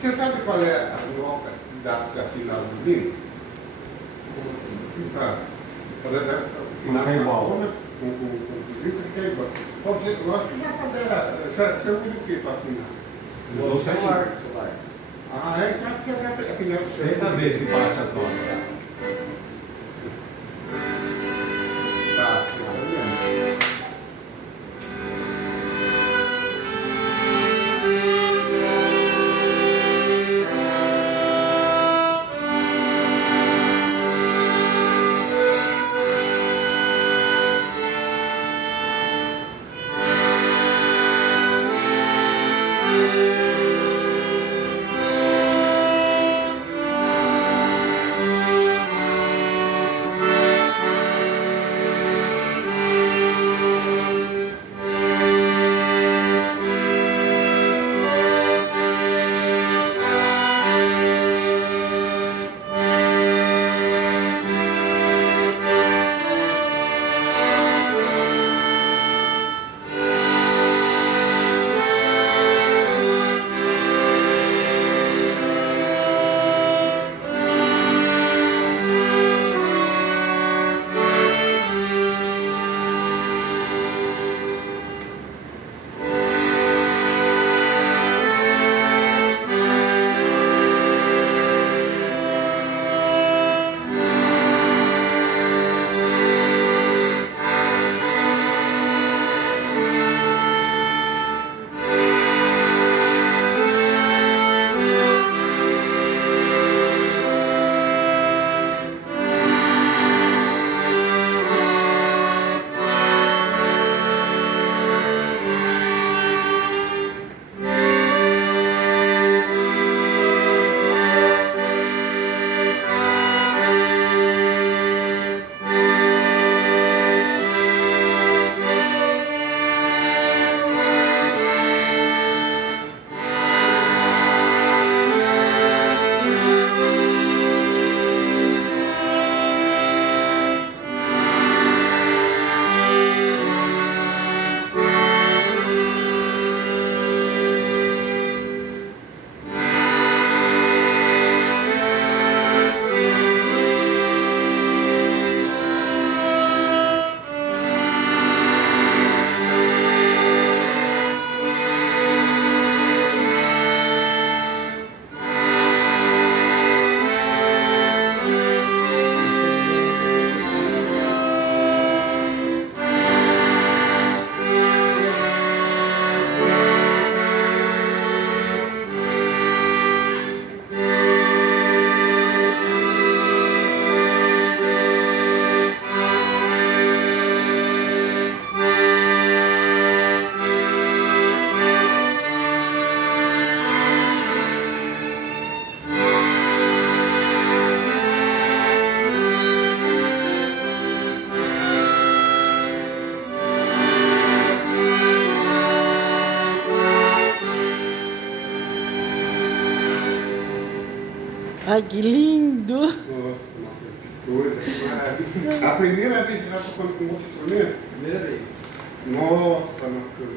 Você sabe qual é a nota da final do vinho? Como assim? Sabe? Por exemplo, Não é igual. com o vinho que é igual. Pode ser, eu acho que já está você usa o que para afinar? Usou o celular. certinho. Celular. Ah, é? Acho que é afinar o seu. Tenta ver se bate as notas. Tá, mais ou menos. Ai, que lindo! Nossa, que coisa, que maravilha. A primeira vez que ela tocando com outro instrumento? Primeira vez. Nossa, uma coisa.